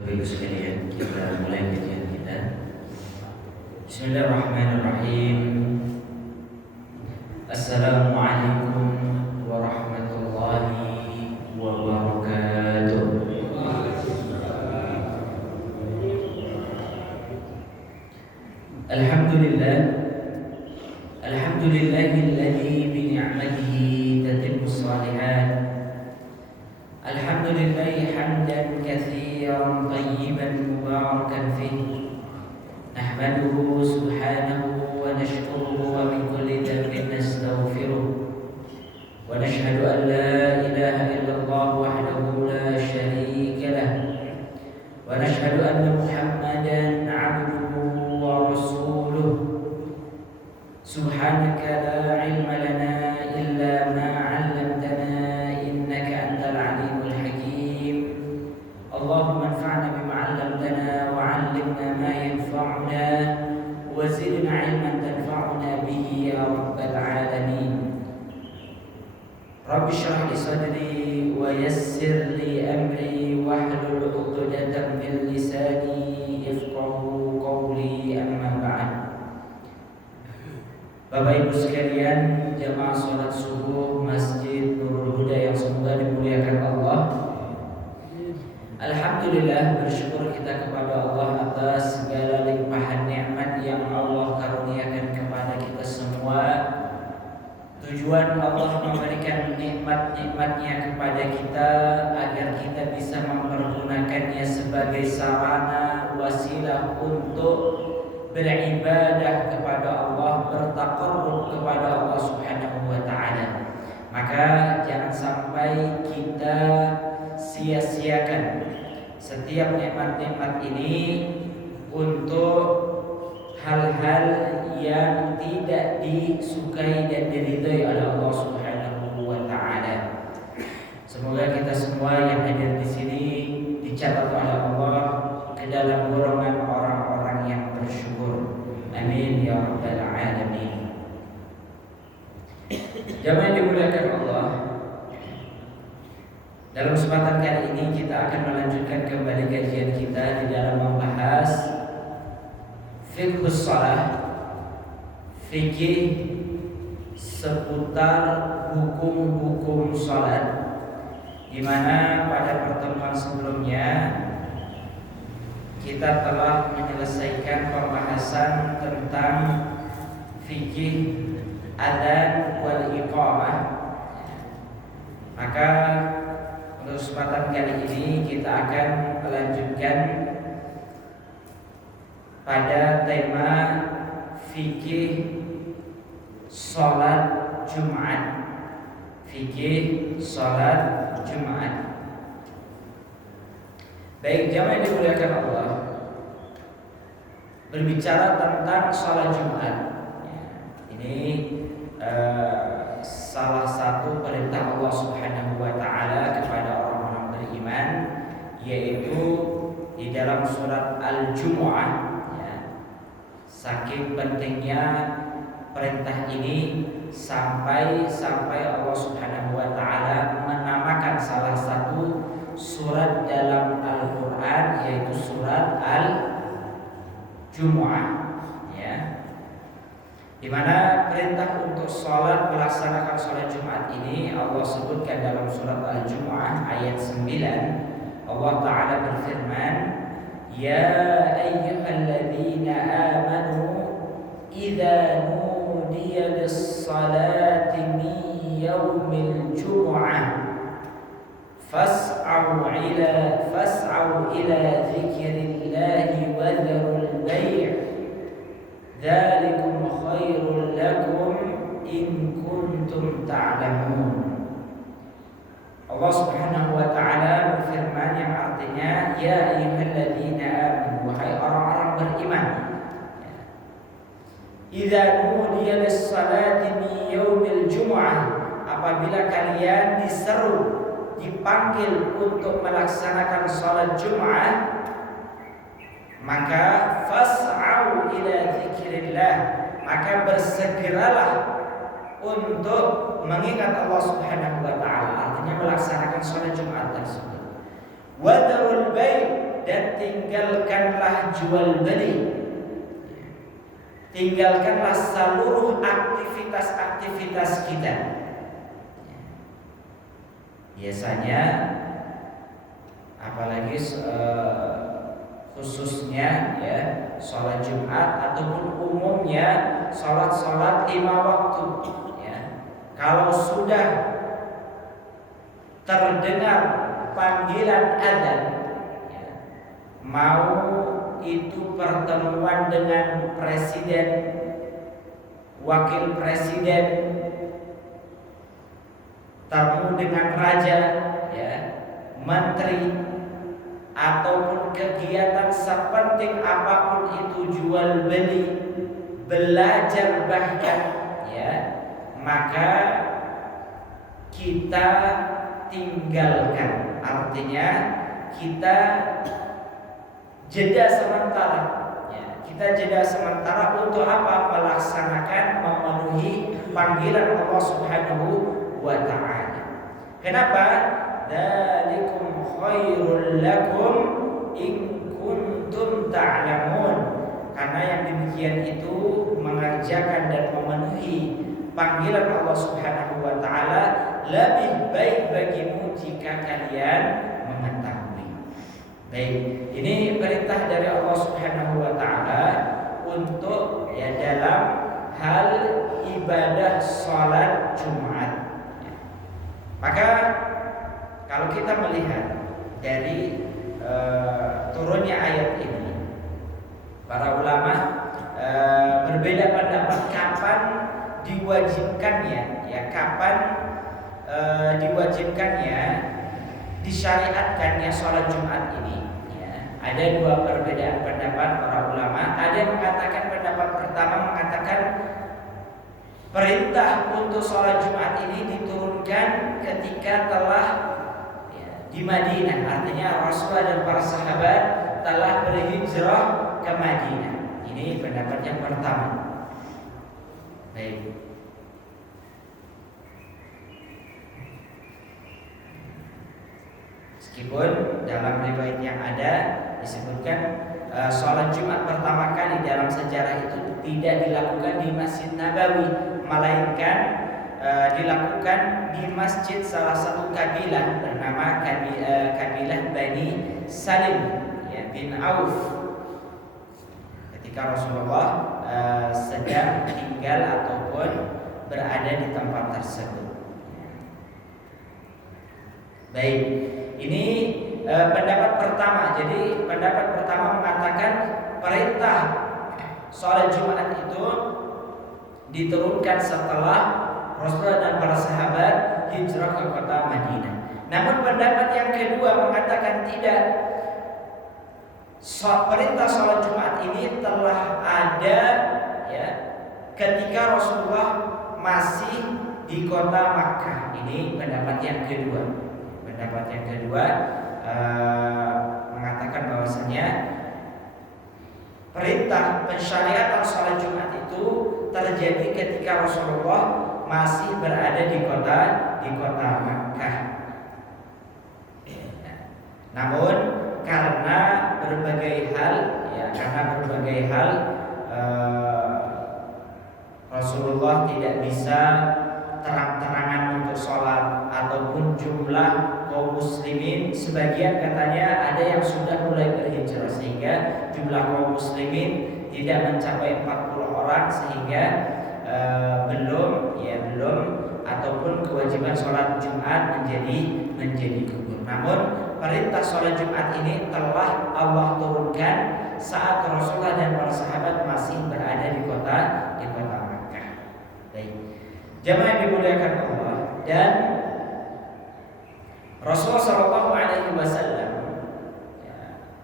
Bapak Ibu sekalian, kita mulai kajian kita. Bismillahirrahmanirrahim. Assalamualaikum warahmatullahi wabarakatuh. Alhamdulillah, alhamdulillahilladzi bi ni'matihi tatimmus shalihat. Alhamdulillahi hamdan katsiran tayyiban mubarakan fihi. Nahmaduhu subhanahu wa nashkuruhu wa min kulli dhanbin nastaghfiruh. Wa nashhadu an la ilaha illallah wahdahu la syarika lah. Wa nashhadu anna Muhammadan 'abduhu wa rasuluh. Subhanaka la 'ilma lana illa ma 'allamtana. اللهم انفعنا بما علمتنا وعلمنا ما ينفعنا وزدنا علما تنفعنا به يا رب العالمين. رب اشرح لي صدري ويسر لي امري واحلل عقدة من لساني يفقهوا قولي. اما بعد. Bapak Ibu sekalian, jamaah salat subuh Masjid Nurul Huda yang semoga dimuliakan Allah. Alhamdulillah, bersyukur kita kepada Allah atas segala limpahan nikmat yang Allah karuniakan kepada kita semua. Tujuan Allah memberikan nikmat-nikmatnya kepada kita agar kita bisa mempergunakannya sebagai sarana wasilah untuk beribadah kepada Allah, bertaqarrub kepada Allah Subhanahu wa taala. Maka jangan sampai kita sia-siakan setiap nikmat-nikmat ini untuk hal-hal yang tidak disukai dan diridhai oleh Allah Subhanahu wa taala. Semoga kita semua yang hadir di sini dicatat oleh Allah ke dalam golongan orang-orang yang bersyukur. Amin ya rabbal alamin. Jamaah yang dimuliakan Allah, dalam kesempatan kali ini kita akan melanjutkan kembali kajian kita di dalam membahas fiqhus shalah, fikih seputar hukum-hukum salat, di mana pada pertemuan sebelumnya kita telah menyelesaikan pembahasan tentang fikih adzan wal iqamah. Maka untuk kesempatan kali ini kita akan melanjutkan pada tema fikih salat Jumat. Fikih salat Jumat. Baik, jamaah yang dimuliakan Allah, berbicara tentang salat Jumat, ini salah satu perintah Allah Subhanahu wa taala kepada orang-orang beriman, yaitu di dalam surat Al-Jumu'ah, ya. Saking pentingnya perintah ini sampai Allah Subhanahu wa taala menamakan salah satu surat dalam Al-Qur'an, yaitu surat Al-Jumu'ah, ya. Di mana perintah untuk sholat, melaksanakan sholat Jumat ini Allah sebutkan dalam surat Al-Jumu'ah ayat 9. Allah Ta'ala berfirman, Ya ayyuhalladzina amanu idza nudiya lis-salati min yaumil jumu'ah fas'au ila dzikrillahi wa dzarul bai'. Dzalikum khairul lakum in kuntum ta'lamun. Allah Subhanahu wa taala berfirman yang artinya, ya ayyuhalladzina amanu, wahai orang-orang beriman, idza nudiya lis-salati min yaumil jumu'ah, apabila kalian diseru, dipanggil untuk melaksanakan salat Jumat, maka fas'au ila dzikrillah, maka bersegeralah untuk mengingat Allah Subhanahu wa taala, artinya melaksanakan salat Jumat tersebut. Wa dzarul bai', dan tinggalkanlah jual beli, tinggalkanlah seluruh aktivitas-aktivitas kita. Biasanya, apalagi khususnya ya sholat Jumat ataupun umumnya sholat 5 waktu ya, kalau sudah terdengar panggilan adzan ya, mau itu pertemuan dengan presiden, wakil presiden, tamu dengan raja ya, menteri, ataupun kegiatan sepenting apapun itu, jual beli, belajar bahkan ya, maka kita tinggalkan. Artinya kita jeda sementara ya, kita jeda sementara untuk apa? Melaksanakan, memenuhi panggilan Allah Subhanahu wa ta'ala. Kenapa? Dzalikum khairul lakum in kuntum ta'lamun. Karena yang demikian itu mengerjakan dan memenuhi panggilan Allah Subhanahu wa ta'ala lebih baik bagimu jika kalian mengetahui. Baik, ini perintah dari Allah Subhanahu wa ta'ala untuk ya dalam hal ibadah sholat Jumat. Maka kalau kita melihat dari turunnya ayat ini, para ulama berbeda pendapat kapan diwajibkannya, ya kapan diwajibkannya, disyariatkannya sholat Jumat ini. Ya, ada dua perbedaan pendapat para ulama. Ada yang mengatakan, pendapat pertama mengatakan perintah untuk sholat Jumat ini diturunkan ketika telah di Madinah, artinya Rasulullah dan para sahabat telah berhijrah ke Madinah. Ini pendapat yang pertama. Baik. Meskipun dalam riwayat yang ada disebutkan sholat Jumat pertama kali dalam sejarah itu tidak dilakukan di Masjid Nabawi, melainkan dilakukan di masjid salah satu kabilah bernama kabilah Bani Salim ya, bin Auf, ketika Rasulullah sedang tinggal ataupun berada di tempat tersebut. Baik, ini pendapat pertama. Jadi pendapat pertama mengatakan perintah sholat Jumat itu diturunkan setelah Rasulullah dan para sahabat hijrah ke kota Madinah. Namun pendapat yang kedua mengatakan tidak. Perintah sholat Jumat ini telah ada ya ketika Rasulullah masih di kota Makkah. Ini pendapat yang kedua. Pendapat yang kedua mengatakan bahwasanya perintah pensyariatan sholat Jumat itu terjadi ketika Rasulullah masih berada di kota Makkah. Namun karena berbagai hal Rasulullah tidak bisa terang-terangan untuk sholat, ataupun jumlah kaum muslimin sebagian katanya ada yang sudah mulai berhijrah sehingga jumlah kaum muslimin tidak mencapai 40 orang sehingga belum ataupun kewajiban sholat Jumat menjadi gugur. Namun perintah sholat Jumat ini telah Allah turunkan saat Rasulullah dan para sahabat masih berada di kota Makkah. Baik, jamaah yang dimuliakan Allah, dan Rasulullah SAW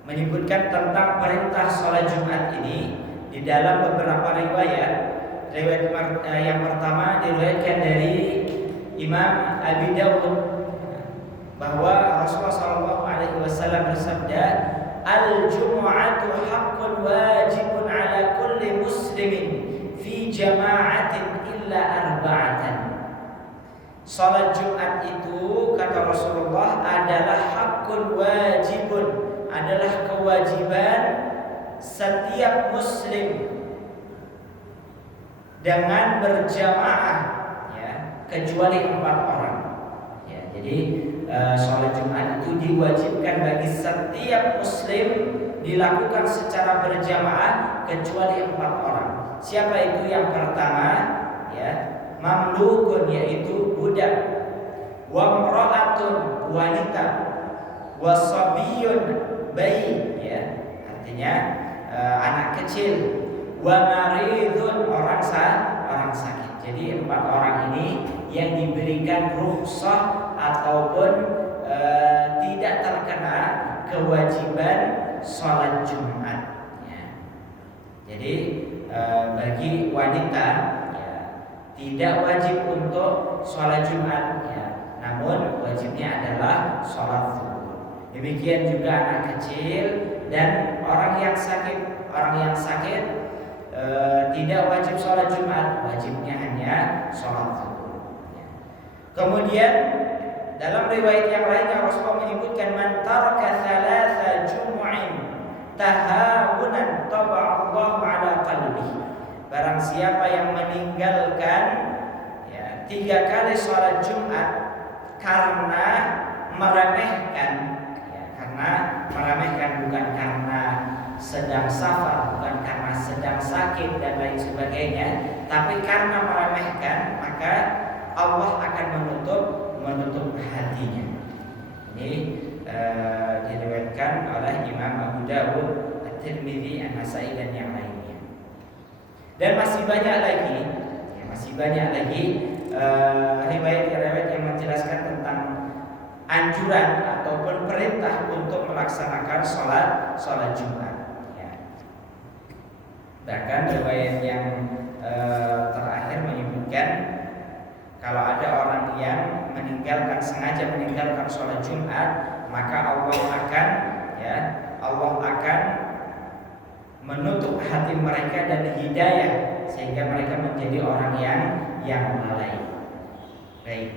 menyebutkan tentang perintah sholat Jumat ini di dalam beberapa riwayat. Riwayat yang pertama diriwayatkan dari Imam Abi Dawud bahwa Rasulullah SAW bersabda, "Al-jumu'atu haqqun wajibun ala kulli muslimin fi jama'atin illa arba'atan." Salat Jumat itu kata Rasulullah adalah haqqun wajibun adalah kewajiban setiap muslim dengan berjamaah, ya, kecuali 4 orang. Ya, jadi sholat Jumat itu diwajibkan bagi setiap muslim dilakukan secara berjamaah kecuali 4 orang. Siapa itu? Yang pertama, ya, mamlukun, yaitu budak, wa mra'atun, wanita, wa sabiyun, bayi, ya, artinya anak kecil, wa maridun, orang sakit. Jadi 4 orang ini yang diberikan rukhsah ataupun tidak terkena kewajiban sholat Jumat, ya. Jadi bagi wanita, ya, tidak wajib untuk sholat Jumat, ya, namun wajibnya adalah sholat zuhur. Demikian juga anak kecil dan orang yang sakit. Orang yang sakit tidak wajib sholat Jumat, wajibnya hanya sholat zuhur, ya. Kemudian dalam riwayat yang lainnya Rasulullah menyebutkan, man taraka thalatha jumu'in tahawunan taba'allahu ala qalbihi. Barang siapa yang meninggalkan, ya, 3 kali sholat Jumat karena meremehkan, ya, karena meremehkan, bukan karena sedang safar, bukan karena sedang sakit dan lain sebagainya, tapi karena meremehkan, maka Allah akan menutup hatinya. Ini diriwayatkan oleh Imam Abu Dawud, At-Tirmidzi, An-Nasa'i dan yang lainnya. Dan masih banyak lagi, ya, riwayat-riwayat yang menjelaskan tentang anjuran ataupun perintah untuk melaksanakan sholat Jumat. Bahkan riwayat yang terakhir menyebutkan kalau ada orang yang sengaja meninggalkan sholat Jumat, maka Allah akan menutup hati mereka dan hidayah sehingga mereka menjadi orang yang lalai. Baik,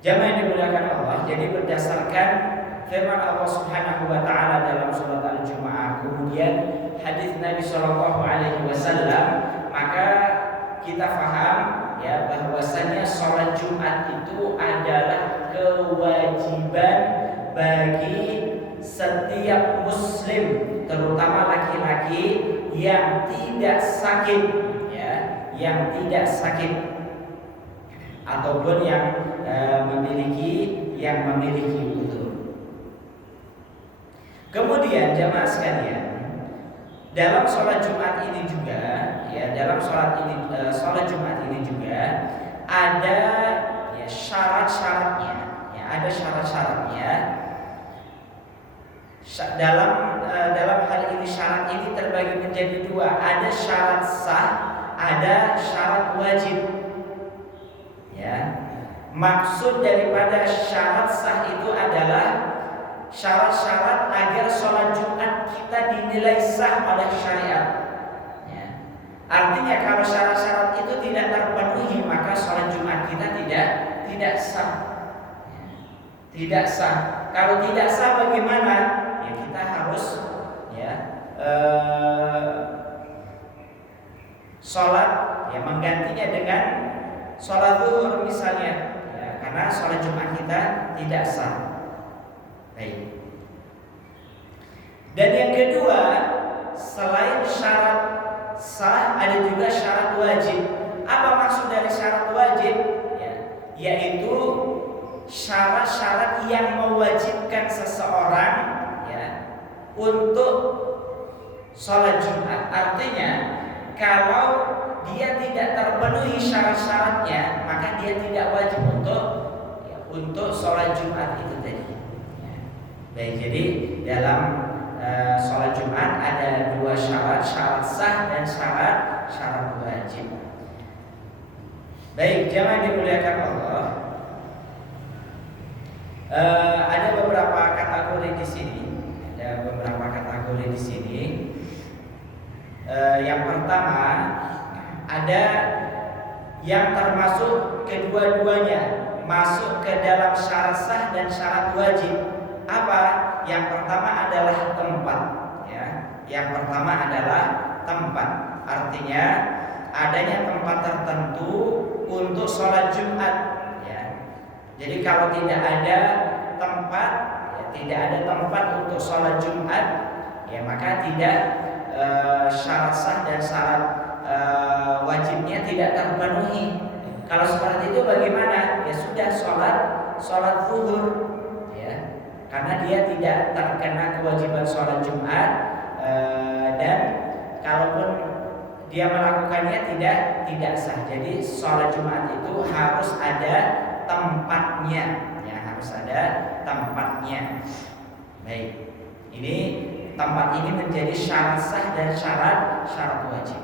jamaah yang dimuliakan Allah, jadi berdasarkan firman Allah Subhanahu wa taala dalam surat Al-Jumu'ah, kemudian hadis Nabi Shallallahu alaihi wasallam, maka kita paham, ya, bahwasanya sholat Jumat itu adalah kewajiban bagi setiap muslim, terutama laki-laki yang tidak sakit, ya, yang tidak sakit ataupun yang memiliki uzur. Kemudian jamaah sekalian, dalam sholat Jumat ini juga, ya, sholat Jumat ini juga ada, ya, syarat-syaratnya, ya, ada syarat-syaratnya. Dalam hal ini syarat ini terbagi menjadi 2. Ada syarat sah, ada syarat wajib. Ya, maksud daripada syarat sah itu adalah syarat-syarat agar sholat Jumat kita dinilai sah oleh syariat, ya. Artinya kalau syarat-syarat itu tidak terpenuhi, maka sholat Jumat kita tidak sah, ya. Tidak sah. Kalau tidak sah bagaimana? Ya, kita harus, ya, sholat, ya, menggantinya dengan sholat zuhur misalnya, ya, karena sholat Jumat kita tidak sah. Baik. Dan yang kedua, selain syarat sah, ada juga syarat wajib. Apa maksud dari syarat wajib? Ya, yaitu syarat-syarat yang mewajibkan seseorang, ya, untuk sholat Jumat. Artinya, kalau dia tidak terpenuhi syarat-syaratnya, maka dia tidak wajib untuk sholat Jumat itu tadi. Baik, jadi dalam sholat Jumat ada 2 syarat, syarat sah dan syarat wajib. Baik, jangan dimuliakan Allah. Ada beberapa kategori di sini. Yang pertama, ada yang termasuk kedua-duanya masuk ke dalam syarat sah dan syarat wajib. Apa? Yang pertama adalah tempat, ya. Yang pertama adalah tempat. Artinya adanya tempat tertentu untuk sholat Jumat, ya. Jadi kalau tidak ada tempat, ya, tidak ada tempat untuk sholat Jumat, ya maka tidak syarat sah dan syarat wajibnya tidak terpenuhi. Kalau seperti itu bagaimana? Ya sudah, sholat zuhur, ya, karena dia tidak terkena kewajiban sholat Jumat, dan kalaupun dia melakukannya tidak sah. Jadi sholat Jumat itu harus ada tempatnya, ya, harus ada tempatnya. Baik, ini tempat ini menjadi syarat sah dan syarat wajib.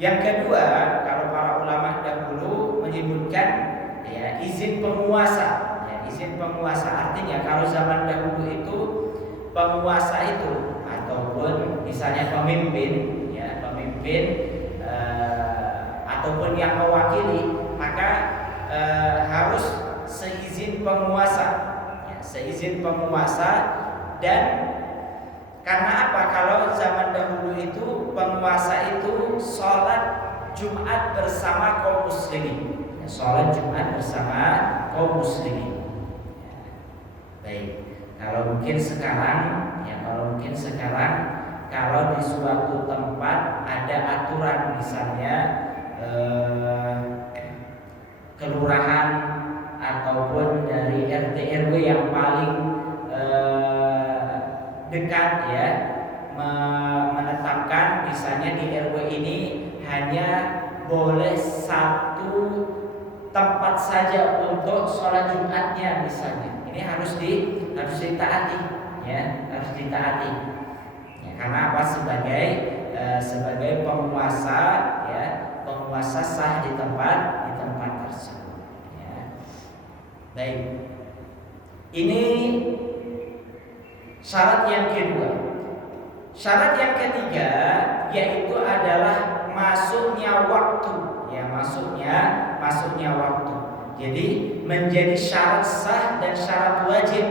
Yang kedua, kalau para ulama dahulu menyebutkan, ya, izin penguasa, ya, izin penguasa. Artinya kalau zaman dahulu itu penguasa itu ataupun misalnya pemimpin, ya, ataupun yang mewakili, maka harus seizin penguasa, ya, seizin penguasa. Dan karena apa? Kalau zaman dahulu itu penguasa itu sholat Jumat bersama kaum muslimin, ya, sholat Jumat bersama kaum muslimin. Ya. Baik, kalau mungkin sekarang, ya, kalau di suatu tempat ada aturan, misalnya kelurahan ataupun dari RT RW yang paling dekat, ya, menetapkan misalnya di RW ini hanya boleh satu tempat saja untuk sholat Jumatnya misalnya. Ini harus ditaati, ya, harus ditaati. Ya, karena apa? Sebagai penguasa, ya, penguasa sah di tempat tersebut. Ya. Baik, ini syarat yang kedua. Syarat yang ketiga yaitu adalah masuknya waktu, ya, masuknya waktu. Jadi menjadi syarat sah dan syarat wajib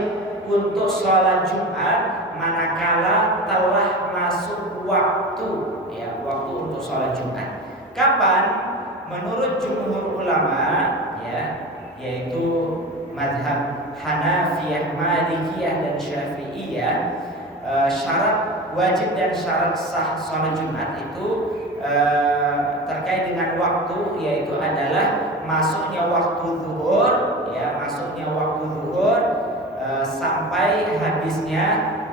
untuk sholat Jumat manakala telah masuk waktu, ya, waktu untuk sholat Jumat. Kapan? Menurut jumhur ulama, ya, yaitu mazhab Hanafiyah, Malikiyah dan Syafi'iyah, syarat wajib dan syarat sah sholat Jumat itu terkait dengan waktu, yaitu adalah masuknya waktu zuhur, ya, masuknya waktu zuhur sampai habisnya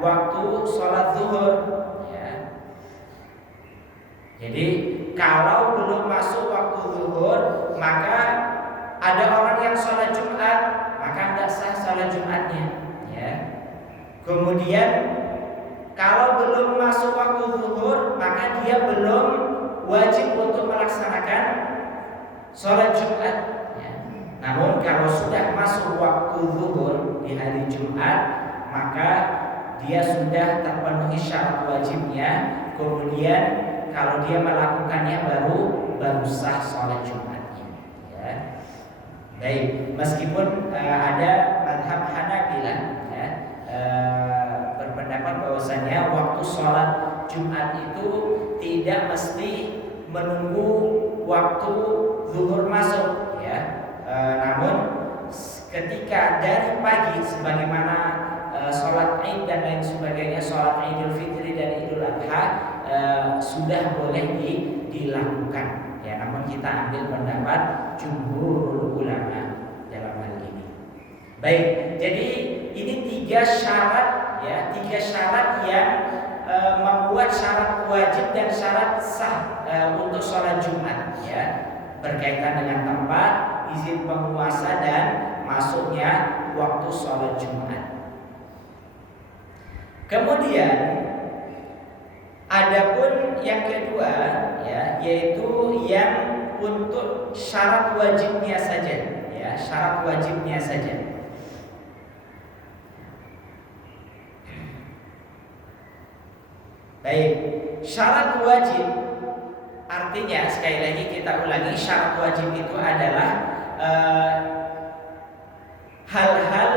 waktu sholat zuhur, ya. Jadi kalau belum masuk waktu zuhur, maka ada orang yang sholat Jumat, maka tidak sah sholat Jumatnya, ya. Kemudian kalau belum masuk waktu zuhur, maka dia belum wajib untuk melaksanakan sholat Jumat, ya. Namun kalau sudah masuk waktu zuhur di hari Jumat, maka dia sudah terpenuhi syarat wajibnya. Kemudian kalau dia melakukannya baru sah sholat Jumatnya, ya. Baik, meskipun ada mazhab Hanabilah, ya, berpendapat bahwasanya waktu sholat Jumat itu tidak mesti menunggu waktu zuhur masuk, ya. Namun ketika dari pagi, sebagaimana sholat Id dan lain sebagainya, sholat Idul Fitri dan Idul Adha, sudah boleh dilakukan, ya. Namun kita ambil pendapat jumhur ulama dalam hal ini. Baik, jadi ini tiga syarat, ya, yang membuat syarat wajib dan syarat sah untuk sholat Jumat, ya, berkaitan dengan tempat, izin penguasa dan masuknya waktu sholat Jumat. Kemudian adapun yang kedua, ya, yaitu yang untuk syarat wajibnya saja, ya, syarat wajibnya saja. Baik, syarat wajib artinya, sekali lagi kita ulangi, syarat wajib itu adalah hal-hal,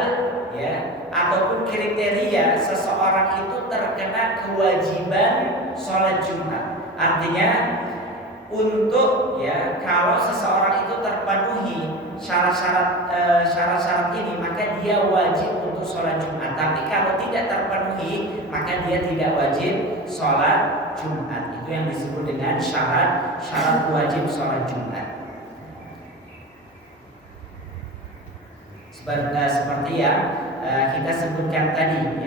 ya, ataupun kriteria seseorang itu terkena kewajiban sholat Jumat. Artinya untuk kalau seseorang itu terpenuhi syarat-syarat ini, maka dia wajib untuk sholat Jumat. Tapi kalau tidak terpenuhi, maka dia tidak wajib sholat Jumat. Itu yang disebut dengan syarat wajib sholat Jumat. Seperti yang kita sebutkan tadi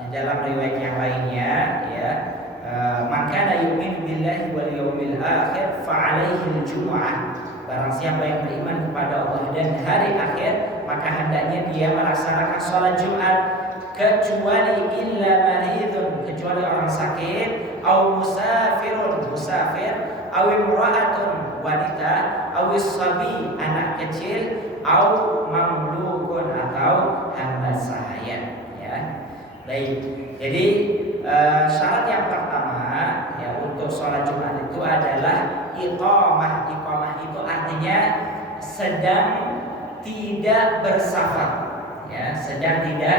di dalam riwayat yang lainnya maka la yu'minu billahi wal yawmil akhir fa 'alaihi al-jumu'ah. Barang siapa yang beriman kepada Allah dan hari akhir, maka hendaknya dia melaksanakan sholat Jumat, kecuali illa maridun, kecuali orang sakit, au musafir, au imra'atun, wanita, au sabi, anak kecil, au mamlukun, atau hamba sahaya. Baik. Jadi syarat yang pertama untuk sholat Jumat itu adalah iqamah. Iqamah itu artinya sedang tidak bersafar. Sedang tidak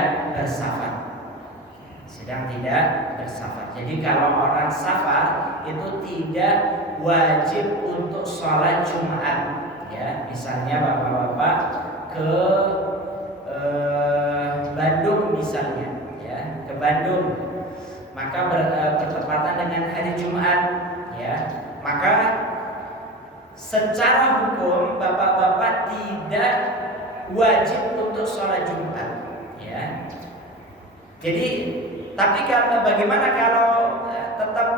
bersafar. Jadi kalau orang safar itu tidak wajib untuk sholat Jumat. Misalnya bapak-bapak ke Bandung misalnya, ke Bandung, maka bertepatan dengan hari Jumat, maka secara hukum bapak-bapak tidak wajib untuk sholat Jumat, Jadi, tapi bagaimana kalau tetap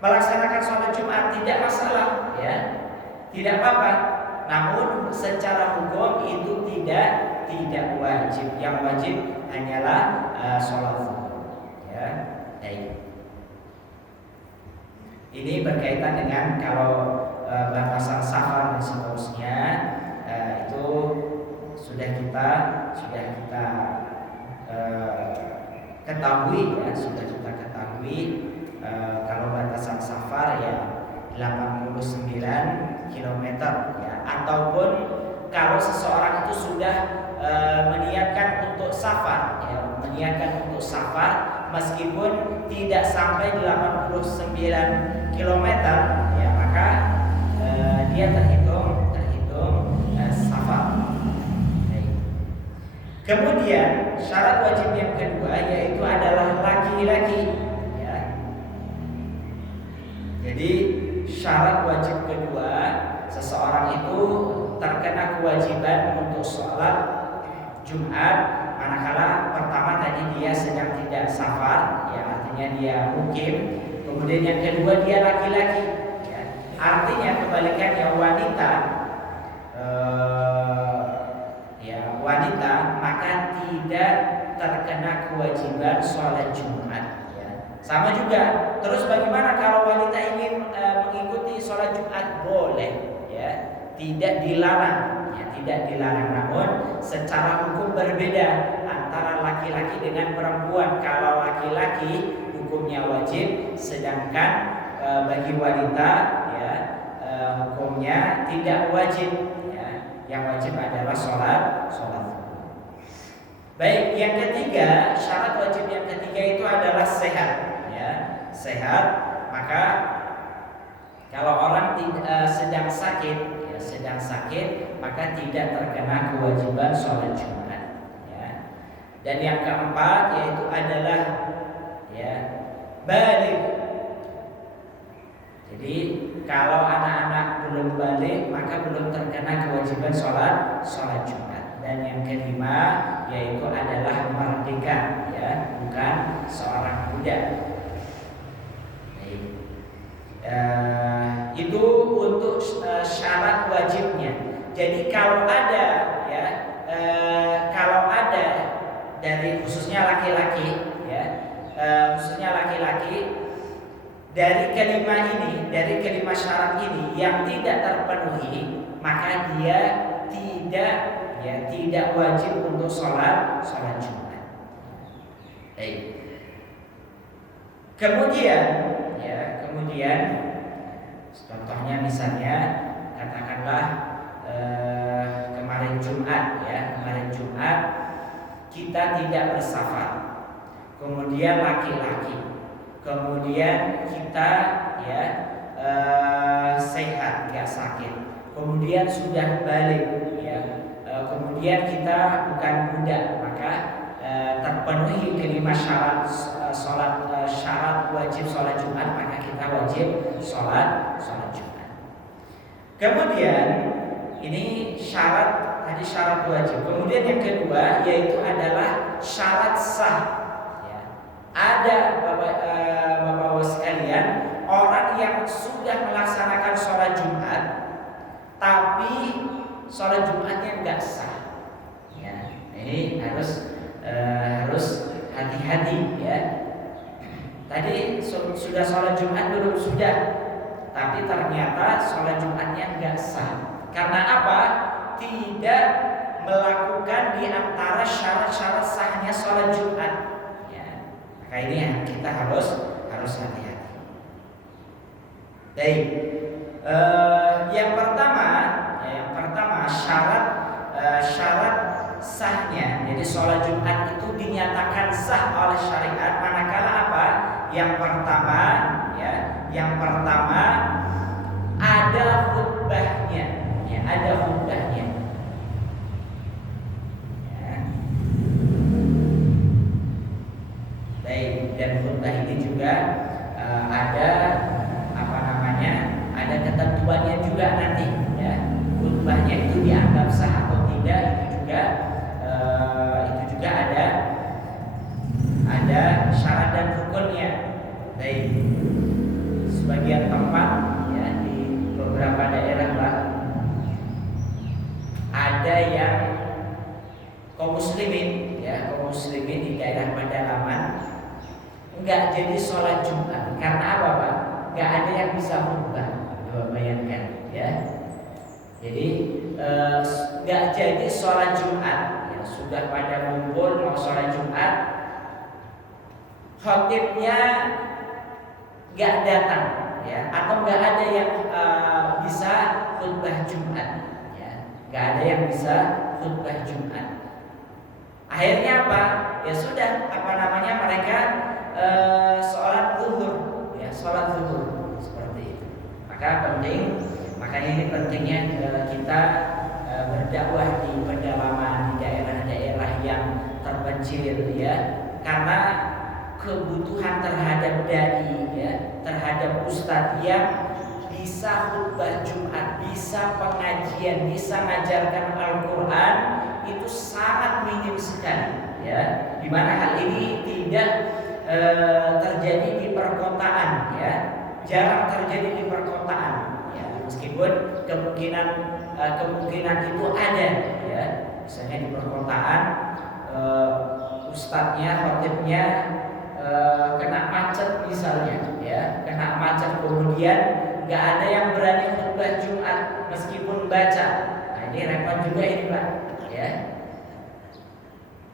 melaksanakan sholat Jumat? Tidak masalah, tidak apa-apa. Namun secara hukum itu tidak wajib. Yang wajib hanyalah sholat zuhur. Baik. Ini berkaitan dengan kalau batasan safar dan seterusnya, itu sudah kita ketahui, kalau batasan safar 89 km, ataupun kalau seseorang itu sudah meniatkan untuk safar, meskipun tidak sampai 89 km, maka dia terhitung safar. Kemudian syarat wajib yang kedua yaitu adalah laki-laki. Jadi syarat wajib kedua, seseorang itu terkena kewajiban untuk sholat Jumat manakala pertama tadi dia sedang tidak safar, artinya dia mukim. Kemudian yang kedua dia laki-laki, artinya kebalikannya wanita maka tidak terkena kewajiban sholat Jumat. Sama juga. Terus bagaimana kalau wanita ingin mengikuti sholat Jumat? Boleh, tidak dilarang, namun secara hukum berbeda antara laki-laki dengan perempuan. Kalau laki-laki hukumnya wajib, sedangkan bagi wanita hukumnya tidak wajib. Yang wajib adalah sholat. Baik, yang ketiga, syarat wajib yang ketiga itu adalah sehat. Sehat, maka kalau orang sedang sakit, maka tidak terkena kewajiban sholat Jumat. Dan yang keempat yaitu adalah balik. Jadi kalau anak-anak belum balik, maka belum terkena kewajiban sholat Jumat. Dan yang kelima yaitu adalah merdeka, bukan seorang budak. Itu untuk syarat wajibnya. Jadi kalau ada dari khususnya laki-laki, dari kelima syarat ini yang tidak terpenuhi, maka dia tidak wajib untuk sholat Jumat. Baik. Kemudian contohnya misalnya katakanlah kemarin Jumat ya, kemarin Jumat kita tidak bersafar, kemudian laki-laki, kemudian kita ya sehat, nggak sakit, kemudian sudah balik ya, kemudian kita bukan budak, maka terpenuhi kelima syarat syarat wajib sholat Jumat, maka kita wajib sholat Jumat. Kemudian ini syarat tadi syarat wajib. Kemudian yang kedua yaitu adalah syarat sah. Ya. Ada bapak-bapak sekalian, orang yang sudah melaksanakan sholat Jumat, tapi sholat Jumatnya nggak sah. Ya. Ini harus hati-hati ya. Tadi sudah sholat Jumat belum? Sudah, tapi ternyata sholat Jumatnya nggak sah. Karena apa? Tidak melakukan di antara syarat-syarat sahnya sholat Jumat. Ya. Maka ini yang kita harus hati-hati. Baik. Yang pertama syarat sahnya. Jadi sholat Jumat itu dinyatakan sah oleh syariat manakala apa? Yang pertama ada khutbahnya, ya, ada khutbahnya. Ya. Baik, dan khutbah ini juga ada ada ketentuannya juga nanti. Ya. Khutbahnya itu dianggap sah atau tidak itu juga ada syarat dan rukunnya. Baik, sebagian tempat ya di beberapa daerah lah ada yang kaum muslimin di daerah pedalaman enggak jadi sholat Jumat. Karena apa, Pak? Enggak ada yang bisa khutbah. Coba bayangkan ya. Jadi enggak jadi sholat Jumat. Ya, sudah pada ngumpul mau sholat Jumat, khatibnya nggak datang ya, atau nggak ada yang bisa khutbah Jumat ya, nggak ada yang bisa khutbah Jumat. Akhirnya apa? Ya sudah mereka sholat zuhur ya, sholat zuhur seperti itu. Makanya ini pentingnya kita berdakwah di pedalaman, di daerah-daerah yang terpencil ya, karena kebutuhan terhadap dai ya, terhadap ustadz yang bisa khutbah Jumat, bisa pengajian, bisa mengajarkan Al-Quran itu sangat minim sekali ya. Di mana hal ini tidak terjadi di perkotaan ya, jarang terjadi di perkotaan ya, meskipun kemungkinan itu ada ya. Misalnya di perkotaan ustadznya, khatibnya kena macet misalnya ya, kena macet, kemudian nggak ada yang berani khutbah Jumat meskipun baca. Nah ini repot juga ini, Pak ya.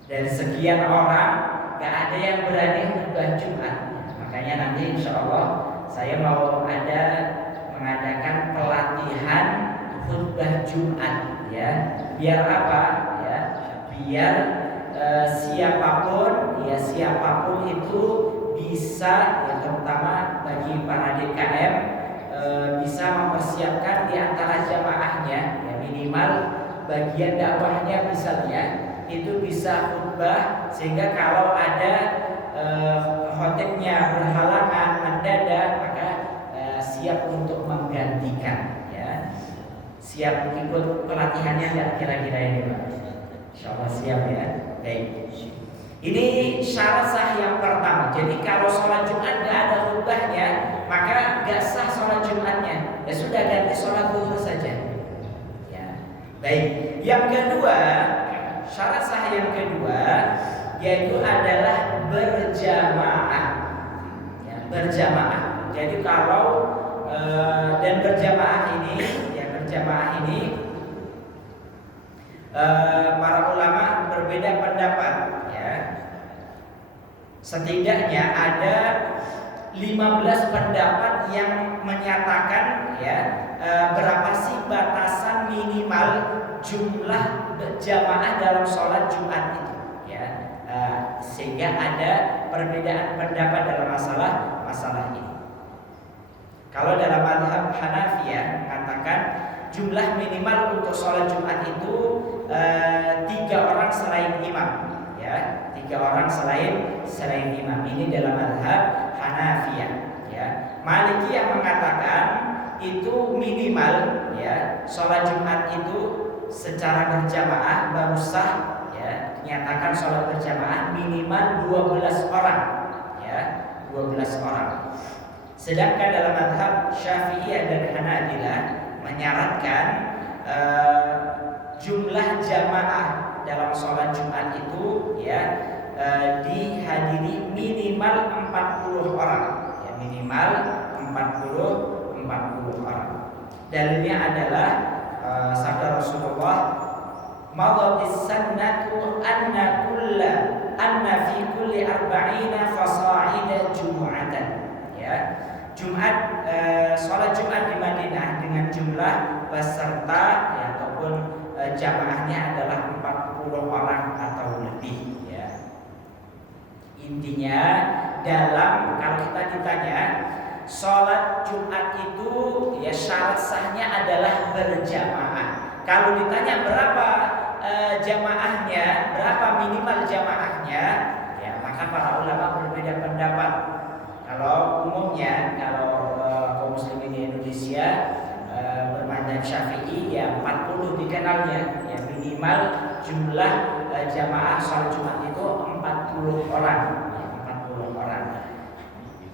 Dari sekian orang nggak ada yang berani khutbah Jumat. Makanya nanti insya Allah saya mau mengadakan pelatihan khutbah Jumat ya. Biar apa ya? Biar siapapun itu bisa ya, terutama bagi para DKM bisa mempersiapkan di antara jamaahnya ya, minimal bagian dakwahnya misalnya itu bisa khutbah, sehingga kalau ada khotibnya berhalangan mendadak maka siap untuk menggantikan ya. Siap ikut pelatihannya nggak kira-kira ini, Pak? Insyaallah siap ya. Baik. Ini syarat sah yang pertama. Jadi kalau sholat Jumat nggak ada khutbahnya, maka nggak sah sholat Jumatnya. Ya sudah, ganti sholat zuhur saja. Ya. Baik. Yang kedua, syarat sah yang kedua yaitu adalah berjamaah. Ya, berjamaah. Jadi kalau dan berjamaah ini para ulama berbeda pendapat ya. Setidaknya ada 15 pendapat yang menyatakan ya berapa sih batasan minimal jumlah jamaah dalam sholat Jumat itu, ya. Sehingga ada perbedaan pendapat dalam masalah ini. Kalau dalam mazhab Hanafiyah mengatakan jumlah minimal untuk sholat Jumat itu 3 orang selain imam, ya, 3 orang selain imam. Ini dalam mazhab Hanafiyah, ya. Maliki yang mengatakan itu minimal, ya, sholat Jumat itu secara berjamaah baru sah, ya, dinyatakan sholat berjamaah minimal 12 orang, ya, 12 orang. Sedangkan dalam mazhab Syafi'iyah dan Hanabilah menyarankan jumlah jamaah dalam sholat Jumat itu, ya, dihadiri minimal 40 orang, ya, minimal 40 orang. Dalilnya adalah sabda Rasulullah, "Madhatis sunnatu anna fi kulli arba'ina fasa'ida jumu'atan." Ya. Jumat, sholat Jumat di Madinah dengan jumlah peserta, ya, ataupun jamaahnya adalah 40 orang atau lebih, ya. Intinya dalam, kalau kita ditanya sholat Jumat itu, ya, syarat sahnya adalah berjamaah. Kalau ditanya berapa jamaahnya, berapa minimal jamaahnya, ya, maka para ulama berbeda pendapat. Kalau umumnya, kalau kaum muslimin di Indonesia bermadzhab Syafi'i, ya 40 dikenalnya, ya, minimal jumlah jamaah sholat Jumat itu 40 orang, ya, 40 orang.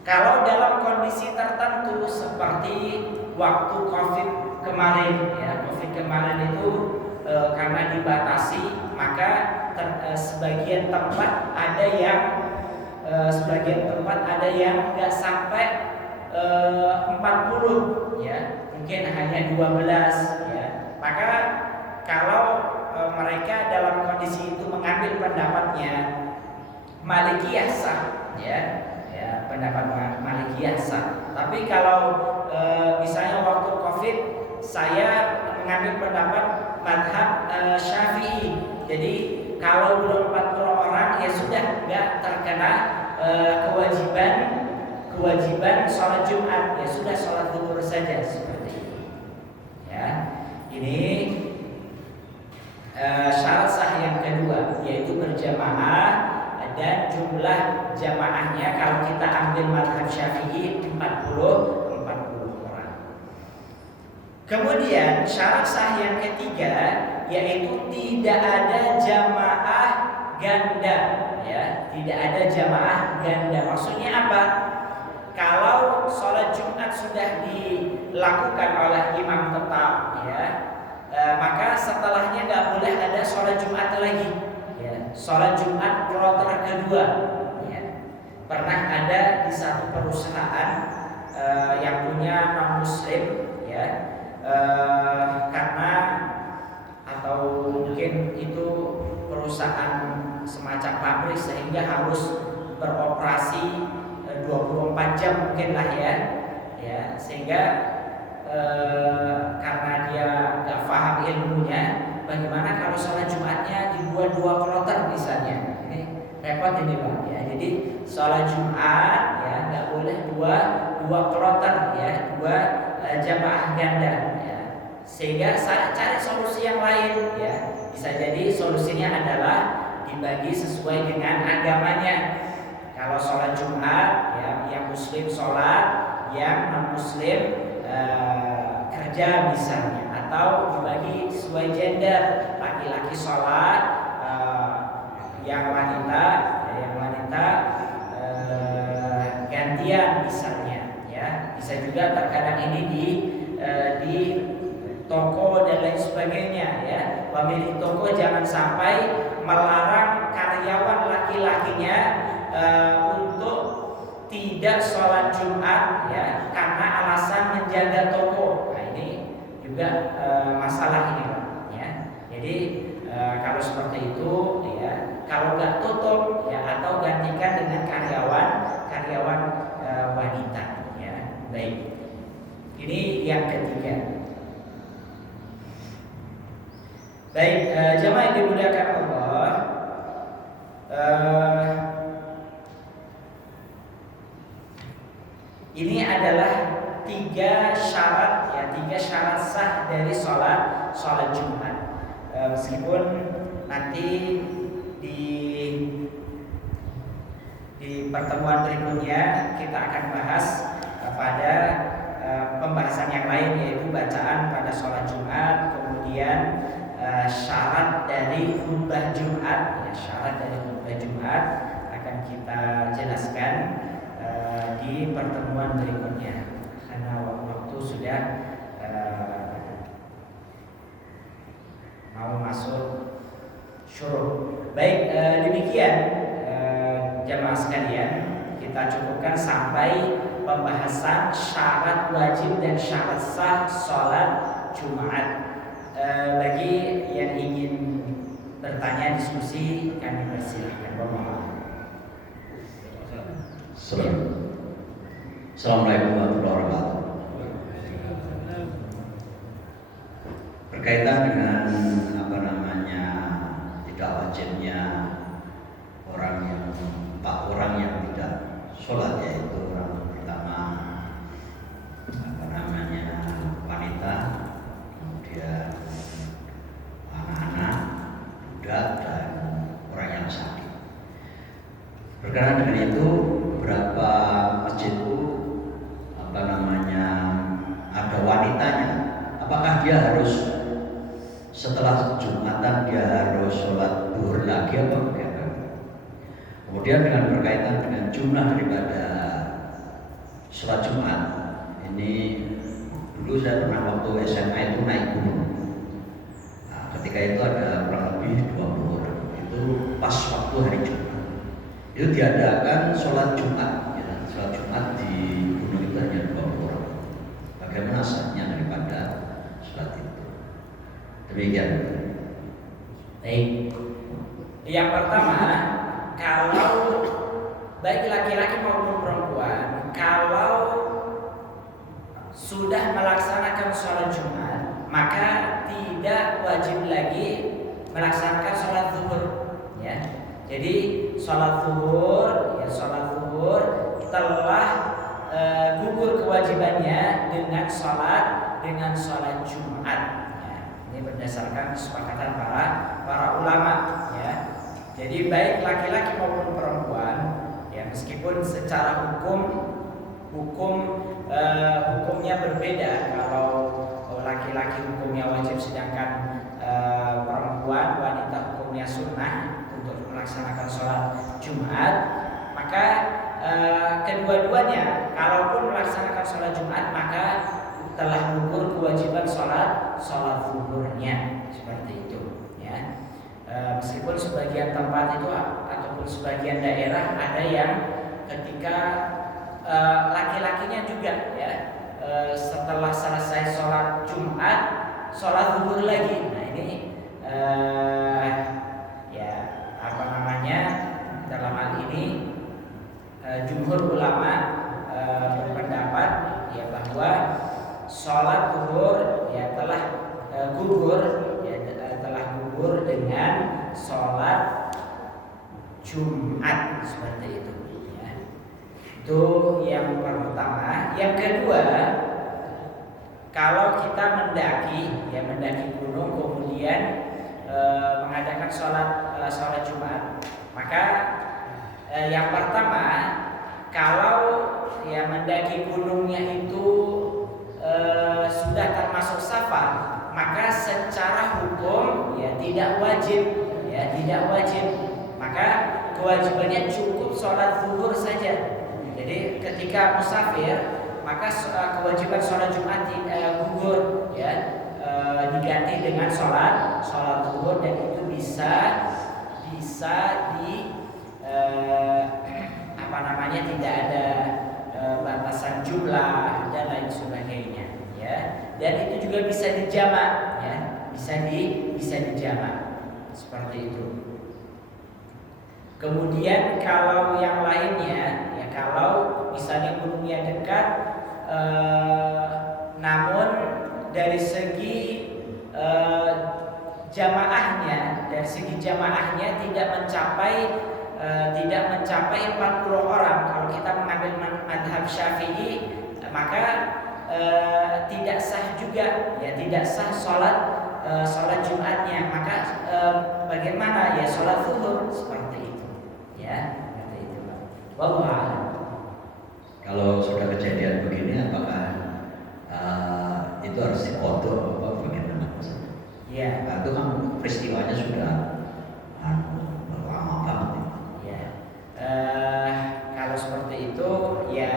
Kalau dalam kondisi tertentu seperti waktu Covid kemarin, ya, Covid kemarin itu karena dibatasi, maka sebagian tempat ada yang nggak sampai 40, ya, mungkin hanya 12, ya. Maka kalau mereka dalam kondisi itu mengambil pendapatnya Malikiyah sah, ya, pendapat Malikiyah sah. Tapi kalau misalnya waktu Covid saya mengambil pendapat mazhab Syafi'i. Jadi kalau belum 40 orang, ya sudah nggak terkena kewajiban sholat Jumat, ya sudah sholat zuhur saja, seperti itu. Ya, ini syarat sah yang kedua, yaitu berjamaah dan jumlah jamaahnya kalau kita ambil mazhab Syafi'i 40 orang. Kemudian syarat sah yang ketiga yaitu tidak ada jamaah ganda, ya, tidak ada jamaah ganda. Maksudnya apa? Kalau sholat Jumat sudah dilakukan oleh imam tetap, ya, maka setelahnya nggak boleh ada sholat Jumat lagi, ya. Sholat Jumat kloter kedua, ya. Pernah ada di satu perusahaan yang punya non muslim, ya, karena atau mungkin itu perusahaan semacam pabrik sehingga harus beroperasi 24 jam mungkin lah, ya, sehingga karena dia nggak paham ilmunya, bagaimana kalau sholat Jumatnya dibuat 2 kloter misalnya, ini repot ini Pak, ya. Jadi sholat Jumat, ya, nggak boleh dua kloter, ya, 2 jamaah ganda, ya. Sehingga saya cari solusi yang lain, ya. Bisa jadi solusinya adalah dibagi sesuai dengan agamanya. Kalau sholat Jumat, ya, yang muslim sholat, yang non muslim kerja misalnya, atau dibagi sesuai gender, laki-laki sholat, yang wanita gantian misalnya, ya. Bisa juga terkadang ini di toko dan lain sebagainya, ya. Pemilik toko jangan sampai melarang karyawan laki-lakinya untuk tidak sholat Jumat, ya, karena alasan menjaga toko. Nah, ini juga masalah ini, Pak, ya. Jadi kalau seperti itu, ya, kalau nggak tutup, ya, atau gantikan dengan karyawan wanita, ya. Baik. Ini yang ketiga. Baik, jamaah yang dimuliakan Allah, ini adalah tiga syarat sah dari sholat Jumat. Meskipun nanti di pertemuan berikutnya kita akan bahas pada pembahasan yang lain, yaitu bacaan pada sholat Jumat, kemudian syarat dari khutbah Jumat. Syarat dari khutbah Jumat akan kita jelaskan di pertemuan berikutnya, karena waktu sudah mau masuk syuruh. Baik, demikian jamaah sekalian, kita cukupkan sampai pembahasan syarat wajib dan syarat sah sholat Jumat. Bagi yang ingin bertanya, diskusi, kami persilahkan. Assalamualaikum warahmatullahi wabarakatuh. Berkaitan dengan tidak wajibnya empat orang yang tidak sholat, yaitu orang pertama wanita, kemudian anak-anak, budak, dan orang yang sakit. Berkenaan dengan itu, beberapa masjid itu ada wanitanya. Apakah dia harus setelah Jumatan dia harus sholat duhur lagi atau bagaimana? Kemudian dengan berkaitan dengan jumlah daripada sholat Jumat, ini dulu saya pernah waktu SMA itu naik gunung. Nah, ketika itu ada kurang lebih 20 orang. Itu pas waktu hari Jumat. Itu diadakan sholat Jumat. Sholat Jumat di gunung itu hanya 20 orang. Bagaimana sahnya daripada sholat itu? Demikian. Baik. Yang pertama, kalau baik laki-laki maupun perempuan, kalau sudah melaksanakan sholat Jumat, maka tidak wajib lagi melaksanakan sholat zuhur. Ya. Jadi sholat zuhur telah gugur kewajibannya dengan sholat Jumat. Ini berdasarkan kesepakatan para ulama, ya. Jadi baik laki-laki maupun perempuan, ya, meskipun secara hukumnya berbeda. Kalau laki-laki hukumnya wajib, sedangkan perempuan, wanita hukumnya sunnah untuk melaksanakan sholat Jumat, maka kedua-duanya kalaupun melaksanakan sholat Jumat maka telah gugur kewajiban sholat zuhurnya, seperti itu, ya. Meskipun sebagian tempat itu ataupun sebagian daerah ada yang ketika laki-lakinya juga, ya, setelah selesai sholat Jumat sholat zuhur lagi. Nah ini dalam hal ini jumhur ulama berpendapat, ya, bahwa sholat zuhur, ya, telah gugur dengan sholat Jumat, seperti itu, ya. Itu yang pertama. Yang kedua, kalau kita mendaki gunung kemudian mengadakan sholat Jumat, maka yang pertama, kalau ya mendaki gunungnya itu sudah termasuk safar, maka secara hukum tidak wajib. Maka kewajibannya cukup sholat zuhur saja. Jadi ketika musafir, maka kewajiban sholat Jumat gugur, ya, diganti dengan sholat zuhur, dan itu bisa tidak ada batasan jumlah dan lain sebagainya, ya. Dan itu juga bisa dijamak, ya, bisa dijamak, seperti itu. Kemudian kalau yang lainnya, ya, kalau misalnya gunungnya dekat, namun dari segi jamaah jamaahnya tidak mencapai 40 orang. Kalau kita mengambil mazhab Syafi'i, maka tidak sah juga, ya tidak sah sholat Jumatnya. Maka bagaimana ya sholat zuhur seperti itu, ya seperti itu. Wallahu a'lam. Kalau sudah kejadian begini, apakah itu harus dikodok apa bagaimana? Ya. Nah, itu kan peristiwanya sudah lama banget. Ya. Kalau seperti itu, ya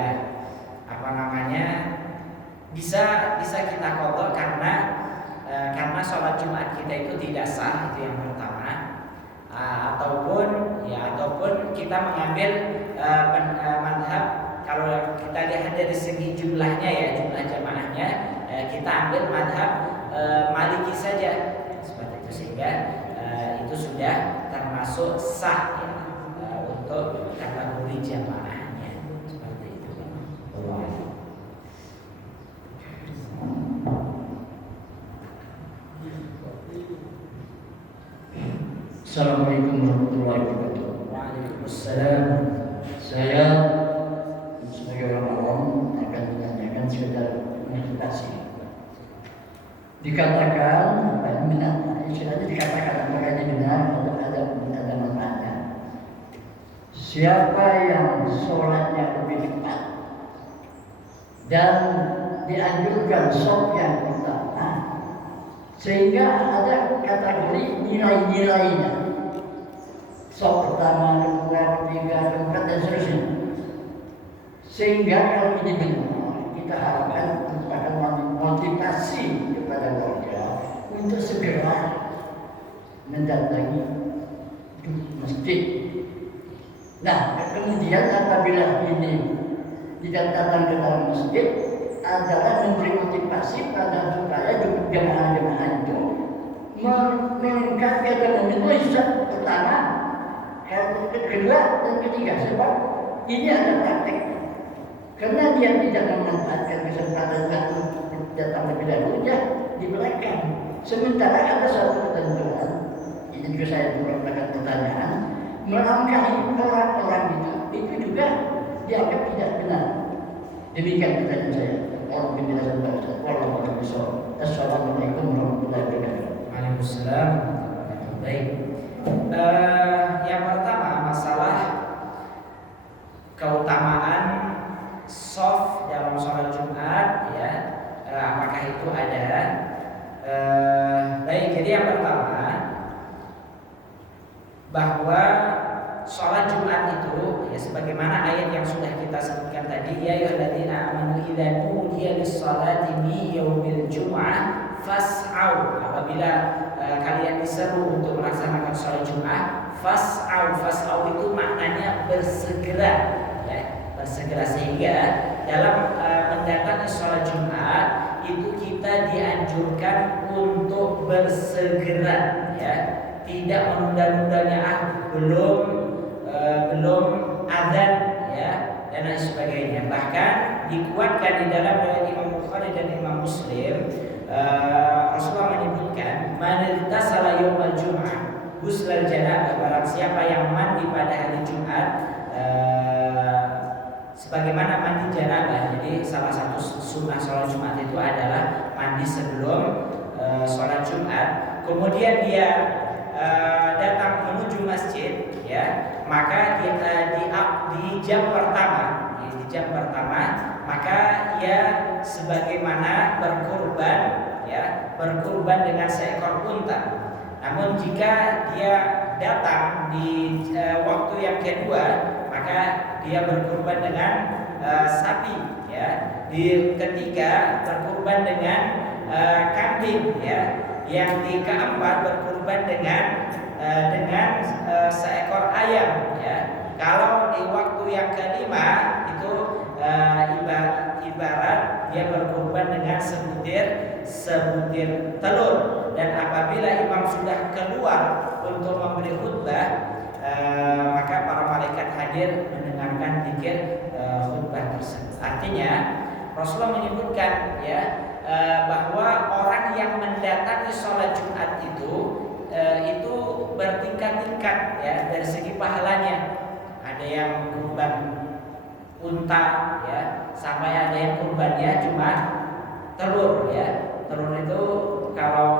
apa namanya, bisa kita kodok karena sholat Jumat kita itu tidak sah, itu yang pertama. Ataupun kita mengambil mazhab, kalau kita lihat dari segi jumlahnya, ya jumlah jamaahnya, kita ambil mazhab Maliki saja, seperti itu, sehingga itu sudah termasuk sah, ya, untuk kategori jamaahnya, seperti itu. Assalamualaikum warahmatullahi wabarakatuh. Waalaikumsalam. Saya sebagai orang awam akan menanyakan sekedar motivasi. Dikatakan, istilahnya dikatakan, apakah ini benar atau ada manfaatnya? Siapa yang sholatnya lebih cepat dan dianjurkan shaf yang pertama, sehingga ada kategori nilai-nilainya, shaf pertama, kedua, ketiga, keempat, dan seterusnya. Sehingga kalau ini benar, kita harapkan merupakan motivasi kepada warga untuk segera mendatangi masjid. Nah, kemudian apabila ini tidak datang ke dalam masjid, adalah memberi motivasi pada supaya jemaah-jemaah itu melengkapi atau memenuhi syarat pertama, kedua, dan ketiga. Sebab ini ada praktek. Karena dia tidak memanfaatkan kesempatan untuk datang lebih dahulu, ya di belakang. Sementara ada satu ketentuan, ini juga saya merupakan pertanyaan, melangkahi orang-orang itu juga dianggap tidak benar. Demikian pertanyaan saya. Assalamualaikum warahmatullahi wabarakatuh. Waalaikumsalam. Baik. Yang pertama, masalah keutamaan shaf dalam sholat Jumat, ya, apakah itu ada? Baik, jadi yang pertama, bahwa sholat Jumat itu, ya, sebagaimana ayat yang sudah kita sebutkan tadi, ya ayyuhalladzina amanu idza nudiya lis-shalati min yaumil jum'ah fas'au, apabila kalian diseru untuk melaksanakan sholat Jumat, fas'au itu maknanya bersegera, ya, bersegera. Sehingga dalam mendatangi sholat Jumat itu kita dianjurkan untuk bersegera, ya, tidak menunda-nundanya, belum azan, ya, dan lain sebagainya. Bahkan dikuatkan di dalam riwayat Imam Bukhari dan Imam Muslim, Rasulullah menyebutkan, man ittasala yaumal jum'ah ghuslal janabah, barang siapa yang mandi pada hari Jumat sebagaimana mandi janabah. Jadi salah satu sunnah sholat Jumat itu adalah mandi sebelum sholat Jumat. Kemudian dia datang menuju masjid, ya, maka di jam pertama, maka ia sebagaimana berkurban dengan seekor unta. Namun jika dia datang di waktu yang kedua, maka dia berkurban dengan sapi, ya. Di ketiga berkurban dengan kambing, ya. Yang di keempat berkurban dengan seekor ayam, ya. Kalau di waktu yang kelima itu ibarat dia berkurban dengan sebutir telur. Dan apabila imam sudah keluar untuk memberi khutbah, maka para malaikat hadir mendengarkan zikir khutbah tersebut. Artinya Rasulullah menyebutkan, ya, bahwa orang yang mendatangi sholat Jumat itu itu bertingkat-tingkat ya dari segi pahalanya. Ada yang kurban unta ya, sampai ada yang kurbannya cuma telur ya. Telur itu kalau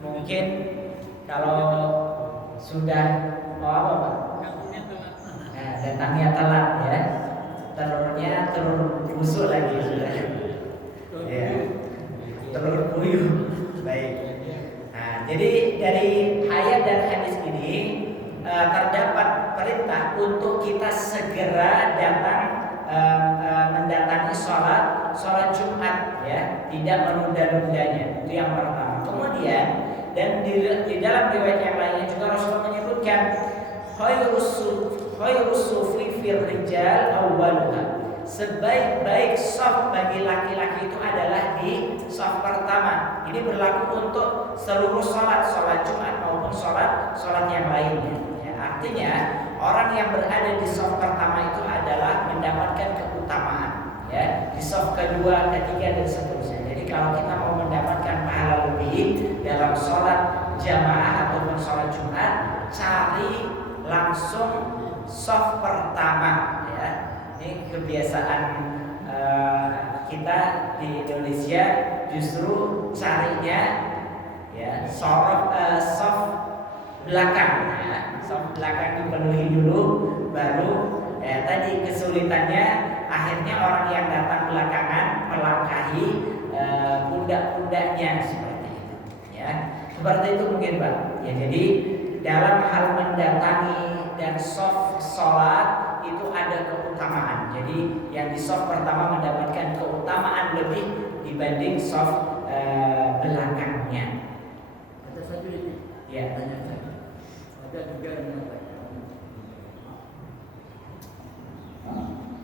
mungkin kalau sudah datangnya telat ya, telurnya telur busuk lagi sudah ya, telur puyuh. Baik. Nah, jadi dari ayat dan hadis ini terdapat perintah untuk kita segera datang mendatangi sholat Jumat ya, tidak menunda-nundanya. Itu yang pertama. Kemudian dan di dalam riwayat yang lainnya juga Rasulullah menyebutkan khairus sufi fil rijal awwaluha. Sebaik-baik shaf bagi laki-laki itu adalah di shaf pertama. Ini berlaku untuk seluruh sholat Jumat maupun sholat yang lainnya. Ya, artinya orang yang berada di shaf pertama itu adalah mendapatkan keutamaan. Ya, di shaf kedua, ketiga dan seterusnya. Jadi kalau kita mau mendapatkan pahala lebih dalam sholat jamaah ataupun sholat Jumat, cari langsung shaf pertama. Ya, ini kebiasaan kita di Indonesia justru carinya ya shaf belakang. Ya, shaf belakang dipenuhi dulu, baru tadi kesulitannya akhirnya orang yang datang belakangan melangkahi pundak-pundaknya seperti itu ya. Seperti itu mungkin Pak ya. Jadi dalam hal mendatangi dan shaf sholat itu ada keutamaan. Jadi yang di shaf pertama mendapatkan keutamaan lebih dibanding shaf belakangnya. Ada satu ini Ya. tanya saja. Ada juga yang mengatakan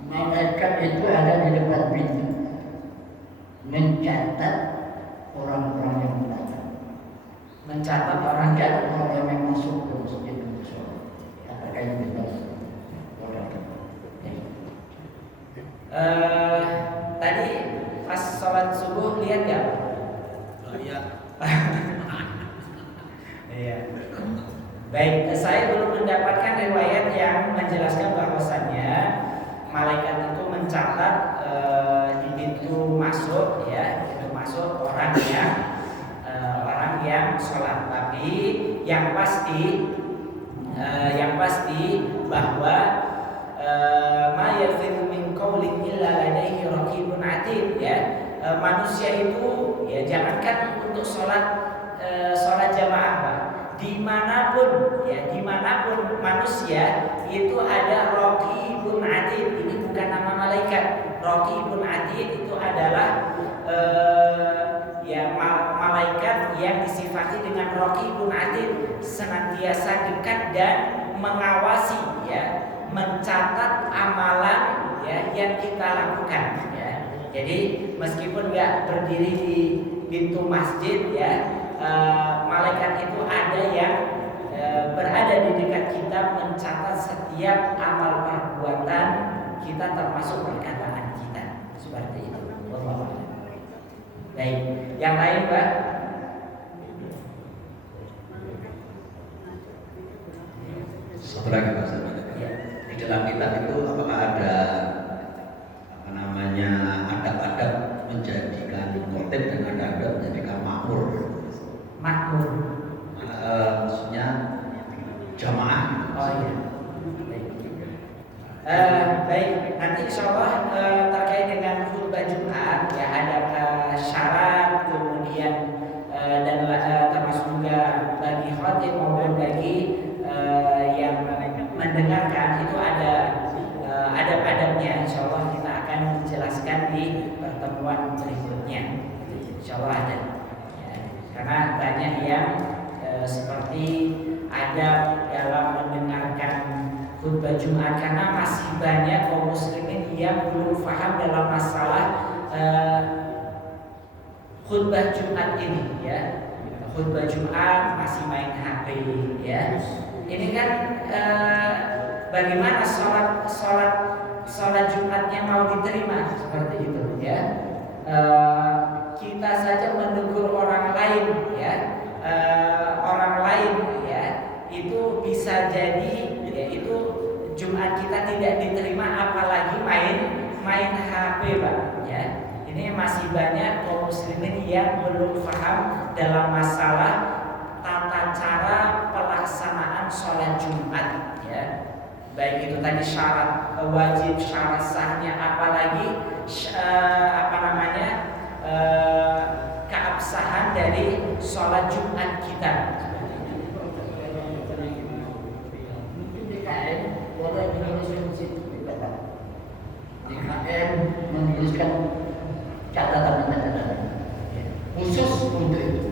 malaikat itu ada di depan pintu mencatat orang-orang yang datang, Mencatat orang yang yang masuk ke masjid untuk sholat. Apakah ini benar? tadi pas sholat subuh lihat nggak? Iya. Iya. Baik, saya belum mendapatkan riwayat yang menjelaskan bahwasannya malaikat itu mencatat di pintu masuk ya, pintu masuk orang yang sholat. Tapi yang pasti bahwa ma yafiru min qaulin illa ladaihi raqibun atid ya. Manusia itu ya jangankan untuk sholat jamaah Pak, dimanapun manusia itu ada raqibun atid. Ini bukan nama malaikat. Raqibun atid itu adalah malaikat yang disifati dengan raqibun atid, senantiasa dekat dan mengawasi ya, mencatat amalan ya yang kita lakukan ya. Jadi meskipun nggak berdiri di pintu masjid ya, malaikat itu ada yang berada di dekat kita mencatat setiap amal perbuatan kita termasuk perkataan kita. Seperti itu. Baik, yang lain Pak? Satu lagi Pak Ustaz. Ya. Di dalam kitab itu apakah ada adab-adab menjadikan khotib dan adab-adab menjadikan makmur? Makmur. Maksudnya jamaah. Oh iya. Baik, nanti insyaallah terkait dengan khutbah Jumat ya ada syarat, kemudian dan termasuk juga bagi khatib maupun bagi yang mendengarkan itu ada adab-adabnya. Insyaallah kita akan menjelaskan di pertemuan berikutnya. Insyaallah ada. Ya, karena banyak yang seperti adab dalam mendengarkan khutbah Jumat, karena masih banyak kaum muslimin yang belum paham dalam masalah khutbah Jumat ini ya. Khutbah Jumat masih main HP ya. Ini kan bagaimana sholat Jumatnya mau diterima seperti itu ya. kita saja menegur orang lain ya, orang lain ya, itu bisa jadi ya itu Jumat kita tidak diterima, apalagi main HP Pak ya. Ini masih banyak kaum muslimin yang belum paham dalam masalah tata cara pelaksanaan sholat Jumat ya. Baik itu tadi syarat wajib, syarat sahnya, apalagi keabsahan dari sholat Jumat kita. DKM menuliskan catatan khusus untuk itu,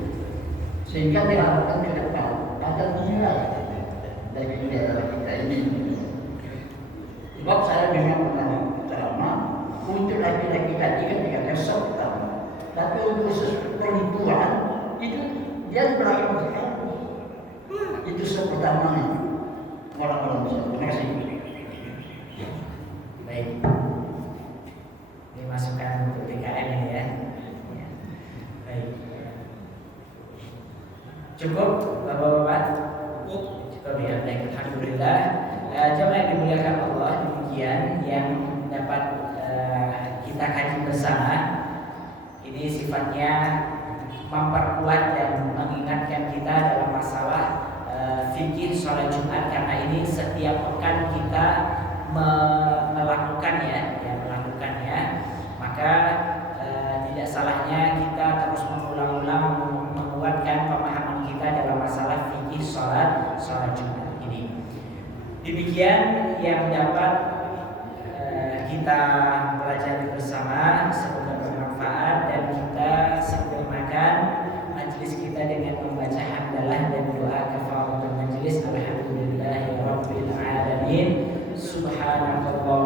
sehingga diharapkan ke depan ada nilai dari kegiatan kita ini. Sebab saya memang pernah ceramah untuk laki-laki tadi ketika kesok, tapi untuk khusus perempuan itu dia beragam sekali. Itu pertamanya orang-orang Muslim. Terima kasih. Baik. Ini masukan untuk DKM ini ya. Baik. Cukup Bapak-bapak? Cukup ya. Baik, alhamdulillah. Jemaah yang dimuliakan Allah, demikian yang dapat kita kaji bersama. Ini sifatnya memperkuat dan mengingatkan kita dalam masalah fikih sholat Jumat, karena ini setiap pekan kita melakukannya, maka tidak salahnya kita terus mengulang-ulang menguatkan pemahaman kita dalam masalah fikih sholat Jumat ini. Demikian yang dapat kita pelajari bersama, semoga bermanfaat, dan kita sempurnakan majelis kita dengan membaca hamdalah dan doa kafaratul majelis. Alhamdulillahirabbil alamin. Subhanallah.